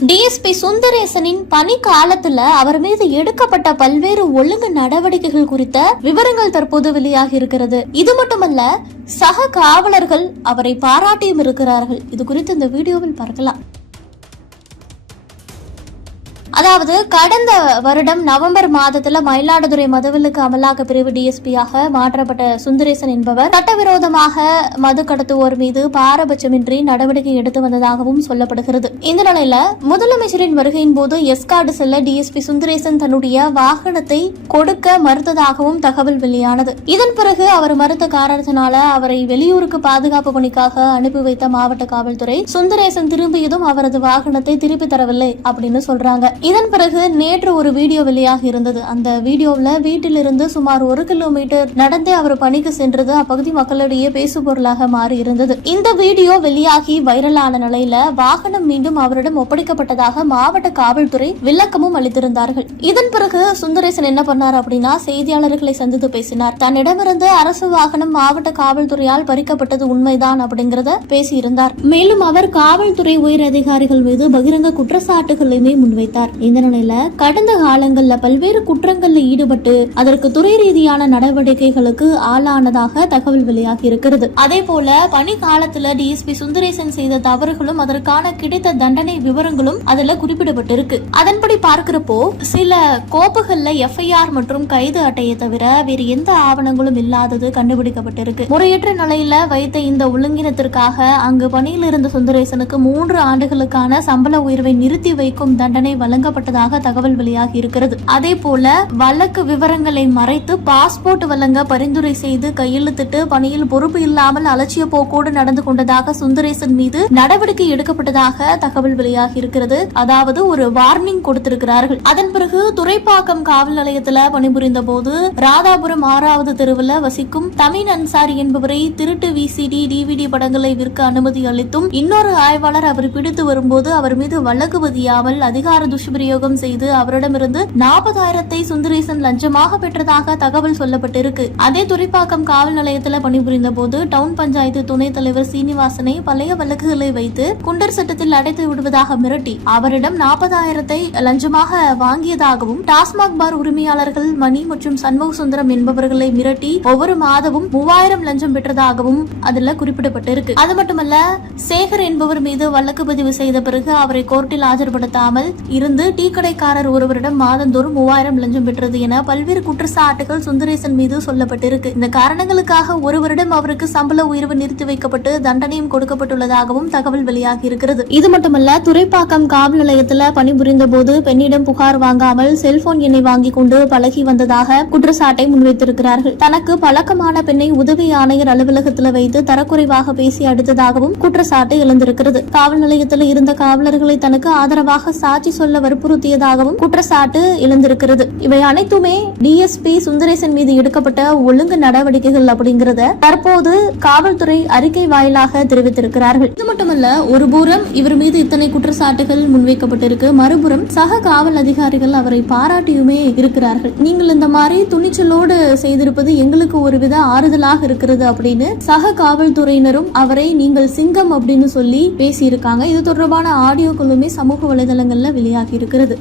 DSP சுந்தரேசனின் பணி காலத்துல அவர் மீது எடுக்கப்பட்ட பல்வேறு ஒழுங்கு நடவடிக்கைகள் குறித்த விவரங்கள் தற்போது வெளியாகி இருக்கிறது. இது மட்டுமல்ல சக காவலர்கள் அவரை பாராட்டியும் இருக்கிறார்கள். இது குறித்து இந்த வீடியோவில் பார்க்கலாம். அதாவது கடந்த வருடம் நவம்பர் மாதத்துல மயிலாடுதுறை மதுவிலக்கு அமலாக்க பிரிவு டிஎஸ்பியாக மாற்றப்பட்ட சுந்தரேசன் என்பவர் சட்டவிரோதமாக மது கடத்துவோர் மீது பாரபட்சமின்றி நடவடிக்கை எடுத்து வந்ததாகவும் சொல்லப்படுகிறது. இந்த நிலையில முதலமைச்சரின் வருகையின் போது எஸ்கார்டு செல்ல டிஎஸ்பி சுந்தரேசன் தன்னுடைய வாகனத்தை கொடுக்க மறுத்ததாகவும் தகவல் வெளியானது. இதன் பிறகு அவர் மறுத்த காரணத்தினால அவரை வெளியூருக்கு பாதுகாப்பு பணிக்காக அனுப்பி வைத்த மாவட்ட காவல்துறை சுந்தரேசன் திரும்பியதும் அவரது வாகனத்தை திருப்பி தரவில்லை அப்படின்னு சொல்றாங்க. இதன் பிறகு நேற்று ஒரு வீடியோ வெளியாக இருந்தது. அந்த வீடியோவில் வீட்டிலிருந்து சுமார் ஒரு கிலோமீட்டர் நடந்து அவர் பணிக்கு சென்றது அப்பகுதி மக்களிடையே பேசு பொருளாக மாறி இருந்தது. இந்த வீடியோ வெளியாகி வைரலான நிலையில வாகனம் மீண்டும் அவரிடம் ஒப்படைக்கப்பட்டதாக மாவட்ட காவல்துறை விளக்கமும் அளித்திருந்தார்கள். இதன் பிறகு சுந்தரேசன் என்ன பண்ணார் அப்படின்னா செய்தியாளர்களை சந்தித்து பேசினார். தன்னிடமிருந்து அரசு வாகனம் மாவட்ட காவல்துறையால் பறிக்கப்பட்டது உண்மைதான் அப்படிங்கறத பேசியிருந்தார். மேலும் அவர் காவல்துறை உயர் அதிகாரிகள் மீது பகிரங்க குற்றச்சாட்டுகளையுமே முன்வைத்தார். இந்த நிலையில கடந்த காலங்கள்ல பல்வேறு குற்றங்கள்ல ஈடுபட்டு அதற்கு துறை ரீதியான நடவடிக்கைகளுக்கு ஆளானதாக தகவல் வெளியாகி இருக்கிறது. அதே போல பணி காலத்துல டிஎஸ்பி சுந்தரேசன் செய்த தவறுகளும் அதற்கான கிடைத்த தண்டனை விவரங்களும் அதுல குறிப்பிடப்பட்டிருக்கு. அதன்படி பார்க்கிறப்போ சில கோப்புகள்ல எஃப்ஐஆர் மற்றும் கைது அட்டையை தவிர வேறு எந்த ஆவணங்களும் இல்லாதது கண்டுபிடிக்கப்பட்டிருக்கு. முறையற்ற நிலையில வைத்த இந்த ஒழுங்கினத்திற்காக அங்கு பணியில் இருந்த சுந்தரேசனுக்கு மூன்று ஆண்டுகளுக்கான சம்பள உயர்வை நிறுத்தி வைக்கும் தண்டனை வழங்கப்பட்டதாக தகவல் வெளியாகி இருக்கிறது. அதே போல வழக்கு விவரங்களை மறைத்து பாஸ்போர்ட் வழங்க பரிந்துரை செய்து கையெழுத்திட்டு பணியில் பொறுப்பு இல்லாமல் அலட்சிய போக்கோடு நடந்து கொண்டதாக சுந்தரேசன் மீது நடவடிக்கை எடுக்கப்பட்டதாக தகவல் வெளியாகி இருக்கிறது. அதாவது ஒரு வார்னிங் கொடுத்திருக்கிறார்கள். அதன் பிறகு துறைப்பாக்கம் காவல் நிலையத்தில் பணிபுரிந்த போது ராதாபுரம் ஆறாவது தெருவில் வசிக்கும் தமிழ் அன்சாரி என்பவரை திருட்டு விசிடி டிவிடி படங்களை விற்க அனுமதி அளித்தும் இன்னொரு ஆய்வாளர் அவர் பிடித்து வரும்போது அவர் மீது வழக்கு பதியாமல் அதிகார துஷ்பிரயோகம் செய்து அவரிடமிருந்து நாற்பதாயிரத்தை சுந்தரேசன் லஞ்சமாக பெற்றதாக தகவல் சொல்லப்பட்டிருக்கு. அதே துறைப்பாக்கம் காவல் நிலையத்தில் பணிபுரிந்த போது டவுன் பஞ்சாயத்து துணைத் தலைவர் சீனிவாசனை பழைய வழக்குகளை வைத்து குண்டர் சட்டத்தில் அடைத்து விடுவதாக மிரட்டி அவரிடம் நாற்பதாயிரத்தை லஞ்சமாக வாங்கியதாகவும் டாஸ்மாக் பார் உரிமையாளர்கள் மணி மற்றும் சண்முக சுந்தரம் என்பவர்களை மிரட்டி ஒவ்வொரு மாதமும் மூவாயிரம் லஞ்சம் பெற்றதாகவும் அதுல குறிப்பிடப்பட்டிருக்கு. அது மட்டுமல்ல சேகர் என்பவர் மீது வழக்கு பதிவு செய்த பிறகு அவரை கோர்ட்டில் ஆஜர்படுத்தாமல் இருந்து டீ கடைக்காரர் ஒருவரிடம் மாதந்தோறும் மூவாயிரம் லஞ்சம் பெற்றது என பல்வேறு குற்றச்சாட்டுகள் சுந்தரேசன் மீது சொல்லப்பட்டிருக்கு. இந்த காரணங்களுக்காக ஒருவரிடம் அவருக்கு சம்பள உயர்வு நிறுத்தி வைக்கப்பட்டு தண்டனையும் கொடுக்கப்பட்டுள்ளதாகவும் தகவல் வெளியாகி இருக்கிறது இது மட்டுமல்ல துறைப்பாக்கம் காவல் நிலையத்தில் பணிபுரிந்த போது பெண்ணிடம் புகார் வாங்காமல் செல்போன் எண்ணை வாங்கி கொண்டு பழகி வந்ததாக குற்றச்சாட்டை முன்வைத்திருக்கிறார்கள். தனக்கு பழக்கமான பெண்ணை உதவி ஆணையர் அலுவலகத்தில் வைத்து தரக்குறைவாக பேசி அடுத்ததாகவும் குற்றச்சாட்டு எழுந்திருக்கிறது. காவல் நிலையத்தில் இருந்த காவலர்களை தனக்கு ஆதரவாக சாட்சி சொல்ல வரும் வற்புறுத்தியதாகவும் குற்றச்சாட்டு எழுந்திருக்கிறது. இவை அனைத்துமே டிஎஸ்பி சுந்தரேசன் மீது எடுக்கப்பட்ட ஒழுங்கு நடவடிக்கைகள் அப்படிங்கறத தற்போது காவல்துறை அறிக்கை வாயிலாக தெரிவித்திருக்கிறார்கள். இது மட்டுமல்ல ஒருபுறம் இவர் மீது இத்தனை குற்றச்சாட்டுகள் முன்வைக்கப்பட்டிருக்கு. மறுபுறம் சக காவல் அதிகாரிகள் அவரை பாராட்டியுமே இருக்கிறார்கள். நீங்கள் இந்த மாதிரி துணிச்சலோடு செய்திருப்பது எங்களுக்கு ஒருவித ஆறுதலாக இருக்கிறது அப்படின்னு சக காவல்துறையினரும் அவரை நீங்கள் சிங்கம் அப்படின்னு சொல்லி பேசியிருக்காங்க. இது தொடர்பான ஆடியோக்களுமே சமூக வலைதளங்கள்ல வெளியாகி இருக்கிறது.